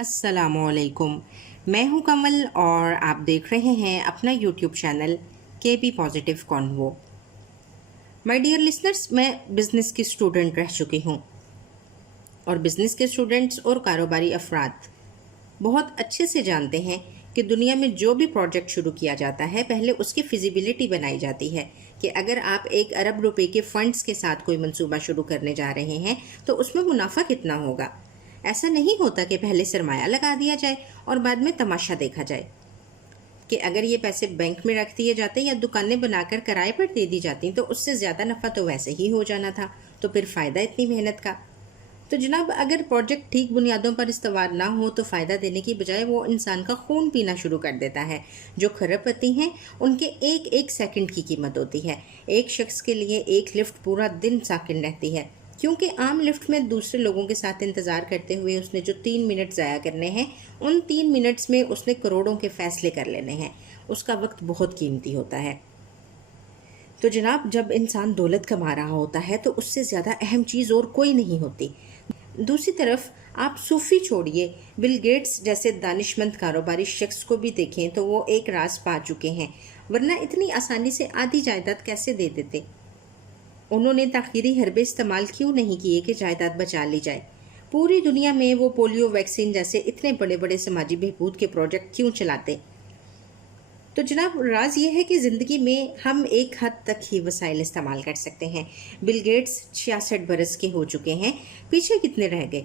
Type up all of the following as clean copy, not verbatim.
السلام علیکم، میں ہوں کمل اور آپ دیکھ رہے ہیں اپنا YouTube channel KBPositiveConvo۔ My dear listeners, میں بزنس کی اسٹوڈنٹ رہ چکی ہوں اور بزنس کے اسٹوڈنٹس اور کاروباری افراد بہت اچھے سے جانتے ہیں کہ دنیا میں جو بھی پروجیکٹ شروع کیا جاتا ہے پہلے اس کی فیزیبلٹی بنائی جاتی ہے کہ اگر آپ 1 ارب روپے کے فنڈز کے ساتھ کوئی منصوبہ شروع کرنے جا رہے ہیں تو اس میں منافع کتنا ہوگا۔ ایسا نہیں ہوتا کہ پہلے سرمایہ لگا دیا جائے اور بعد میں تماشا دیکھا جائے کہ اگر یہ پیسے بینک میں رکھ دیے جاتے یا دکانیں بنا کر کرائے پر دے دی جاتی تو اس سے زیادہ نفع تو ویسے ہی ہو جانا تھا، تو پھر فائدہ اتنی محنت کا۔ تو جناب، اگر پروجیکٹ ٹھیک بنیادوں پر استوار نہ ہو تو فائدہ دینے کی بجائے وہ انسان کا خون پینا شروع کر دیتا ہے۔ جو کھرب پتی ہیں ان کے ایک ایک سیکنڈ کی قیمت ہوتی ہے۔ ایک شخص کے لیے ایک لفٹ پورا دن ساکن رہتی ہے، کیونکہ عام لفٹ میں دوسرے لوگوں کے ساتھ انتظار کرتے ہوئے اس نے جو 3 منٹ ضائع کرنے ہیں، ان 3 منٹس میں اس نے کروڑوں کے فیصلے کر لینے ہیں۔ اس کا وقت بہت قیمتی ہوتا ہے۔ تو جناب، جب انسان دولت کما رہا ہوتا ہے تو اس سے زیادہ اہم چیز اور کوئی نہیں ہوتی۔ دوسری طرف آپ صوفی چھوڑیے، بل گیٹس جیسے دانشمند کاروباری شخص کو بھی دیکھیں تو وہ ایک راز پا چکے ہیں، ورنہ اتنی آسانی سے آدھی جائیداد کیسے دے دیتے؟ انہوں نے تاخیری حربے استعمال کیوں نہیں کیے کہ جائیداد بچا لی جائے؟ پوری دنیا میں وہ پولیو ویکسین جیسے اتنے بڑے بڑے سماجی بہبود کے پروجیکٹ کیوں چلاتے؟ تو جناب، راز یہ ہے کہ زندگی میں ہم ایک حد تک ہی وسائل استعمال کر سکتے ہیں۔ بل گیٹس 66 برس کے ہو چکے ہیں، پیچھے کتنے رہ گئے؟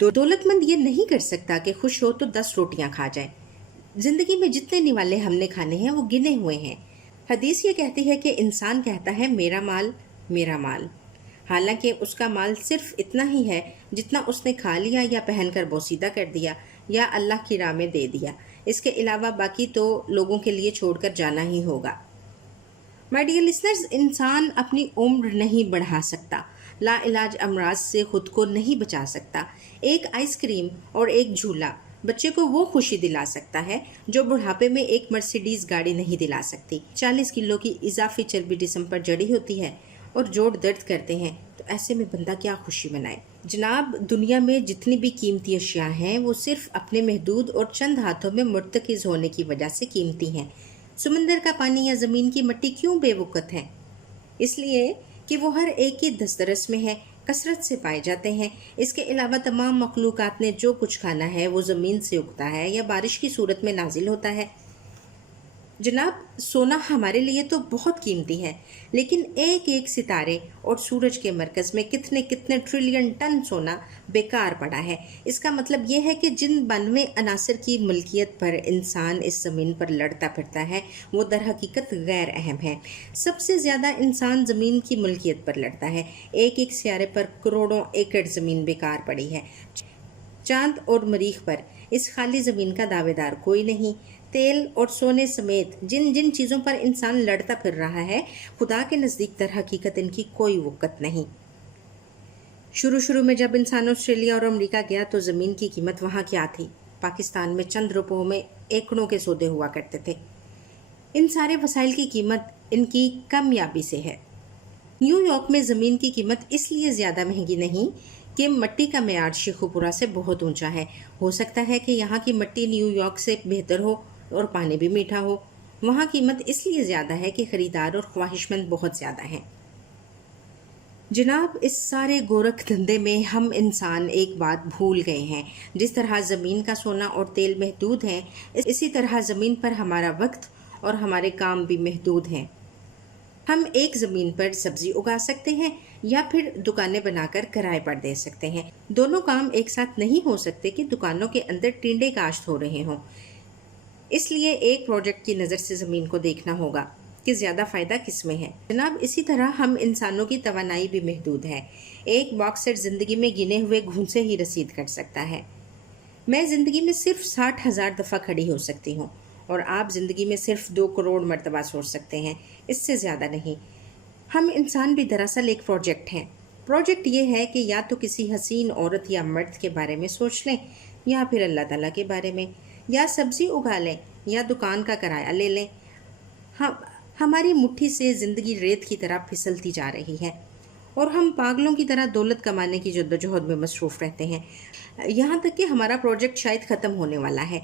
تو دولت مند یہ نہیں کر سکتا کہ خوش ہو تو 10 روٹیاں کھا جائے۔ زندگی میں جتنے نوالے ہم نے کھانے ہیں وہ گنے ہوئے ہیں۔ حدیث یہ کہتی ہے کہ انسان کہتا ہے میرا مال میرا مال، حالانکہ اس کا مال صرف اتنا ہی ہے جتنا اس نے کھا لیا یا پہن کر بوسیدہ کر دیا یا اللہ کی راہ میں دے دیا۔ اس کے علاوہ باقی تو لوگوں کے لیے چھوڑ کر جانا ہی ہوگا۔ مائی ڈیئر لسنرز، انسان اپنی عمر نہیں بڑھا سکتا، لا علاج امراض سے خود کو نہیں بچا سکتا۔ ایک آئس کریم اور ایک جھولا بچے کو وہ خوشی دلا سکتا ہے جو بڑھاپے میں ایک مرسیڈیز گاڑی نہیں دلا سکتی۔ 40 کلو کی اضافی چربی جسم پر جڑی ہوتی ہے اور جوڑ درد کرتے ہیں، تو ایسے میں بندہ کیا خوشی منائے؟ جناب، دنیا میں جتنی بھی قیمتی اشیاء ہیں وہ صرف اپنے محدود اور چند ہاتھوں میں مرتکز ہونے کی وجہ سے قیمتی ہیں۔ سمندر کا پانی یا زمین کی مٹی کیوں بے وقت ہے؟ اس لیے کہ وہ ہر ایک کی دسترس میں ہے، کثرت سے پائے جاتے ہیں۔ اس کے علاوہ تمام مخلوقات نے جو کچھ کھانا ہے وہ زمین سے اگتا ہے یا بارش کی صورت میں نازل ہوتا ہے۔ جناب، سونا ہمارے لیے تو بہت قیمتی ہے، لیکن ایک ایک ستارے اور سورج کے مرکز میں کتنے کتنے ٹریلین ٹن سونا بیکار پڑا ہے۔ اس کا مطلب یہ ہے کہ جن 92 عناصر کی ملکیت پر انسان اس زمین پر لڑتا پھرتا ہے وہ در حقیقت غیر اہم ہے۔ سب سے زیادہ انسان زمین کی ملکیت پر لڑتا ہے۔ ایک ایک سیارے پر کروڑوں ایکڑ زمین بیکار پڑی ہے۔ چاند اور مریخ پر اس خالی زمین کا دعوے دار کوئی نہیں۔ تیل اور سونے سمیت جن جن چیزوں پر انسان لڑتا پھر رہا ہے، خدا کے نزدیک در حقیقت ان کی کوئی وقت نہیں۔ شروع میں جب انسان آسٹریلیا اور امریکہ گیا تو زمین کی قیمت وہاں کیا تھی؟ پاکستان میں چند روپوں میں ایکڑوں کے سودے ہوا کرتے تھے۔ ان سارے وسائل کی قیمت ان کی کامیابی سے ہے۔ نیو یارک میں زمین کی قیمت اس لیے زیادہ مہنگی نہیں کہ مٹی کا معیار شیخو پورہ سے بہت اونچا ہے۔ ہو سکتا ہے کہ یہاں کی مٹی نیو یارک سے بہتر ہو اور پانی بھی میٹھا ہو۔ وہاں قیمت اس لیے زیادہ ہے کہ خریدار اور خواہش مند بہت زیادہ ہیں۔ جناب، اس سارے گورکھ دھندے میں ہم انسان ایک بات بھول گئے ہیں۔ جس طرح زمین کا سونا اور تیل محدود ہیں، اسی طرح زمین پر ہمارا وقت اور ہمارے کام بھی محدود ہیں۔ ہم ایک زمین پر سبزی اگا سکتے ہیں یا پھر دکانیں بنا کر کرائے پر دے سکتے ہیں۔ دونوں کام ایک ساتھ نہیں ہو سکتے کہ دکانوں کے اندر ٹینڈے کاشت ہو رہے ہوں۔ اس لیے ایک پروجیکٹ کی نظر سے زمین کو دیکھنا ہوگا کہ زیادہ فائدہ کس میں ہے۔ جناب، اسی طرح ہم انسانوں کی توانائی بھی محدود ہے۔ ایک باکسر زندگی میں گنے ہوئے گھونسے ہی رسید کر سکتا ہے۔ میں زندگی میں صرف 60,000 دفعہ کھڑی ہو سکتی ہوں اور آپ زندگی میں صرف 2 کروڑ مرتبہ سوچ سکتے ہیں، اس سے زیادہ نہیں۔ ہم انسان بھی دراصل ایک پروجیکٹ ہیں۔ پروجیکٹ یہ ہے کہ یا تو کسی حسین عورت یا مرد کے بارے میں سوچ لیں یا پھر اللہ تعالیٰ کے بارے میں، یا سبزی اگا لیں یا دکان کا کرایہ لے لیں۔ ہماری مٹھی سے زندگی ریت کی طرح پھسلتی جا رہی ہے اور ہم پاگلوں کی طرح دولت کمانے کی جدوجہد میں مصروف رہتے ہیں، یہاں تک کہ ہمارا پروجیکٹ شاید ختم ہونے والا ہے۔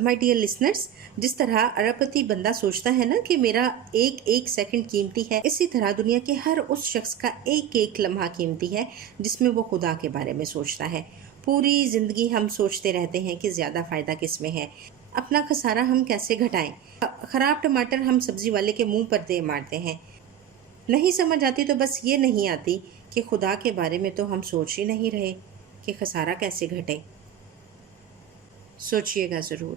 مائی ڈیئر لسنرز، جس طرح اربپتی بندہ سوچتا ہے نا کہ میرا ایک ایک سیکنڈ قیمتی ہے، اسی طرح دنیا کے ہر اس شخص کا ایک ایک لمحہ قیمتی ہے جس میں وہ خدا کے بارے میں سوچتا ہے۔ پوری زندگی ہم سوچتے رہتے ہیں کہ زیادہ فائدہ کس میں ہے، اپنا خسارہ ہم کیسے گھٹائیں۔ خراب ٹماٹر ہم سبزی والے کے منہ پر دے مارتے ہیں۔ نہیں سمجھ آتی تو بس یہ نہیں آتی کہ خدا کے بارے میں تو ہم سوچ ہی نہیں رہے کہ خسارہ کیسے گھٹے۔ سوچئے گا ضرور۔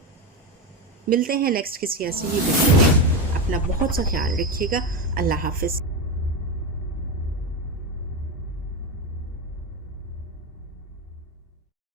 ملتے ہیں نیکسٹ کسی ایسی ہی ویڈیو میں۔ اپنا بہت سا خیال رکھیے گا۔ اللہ حافظ۔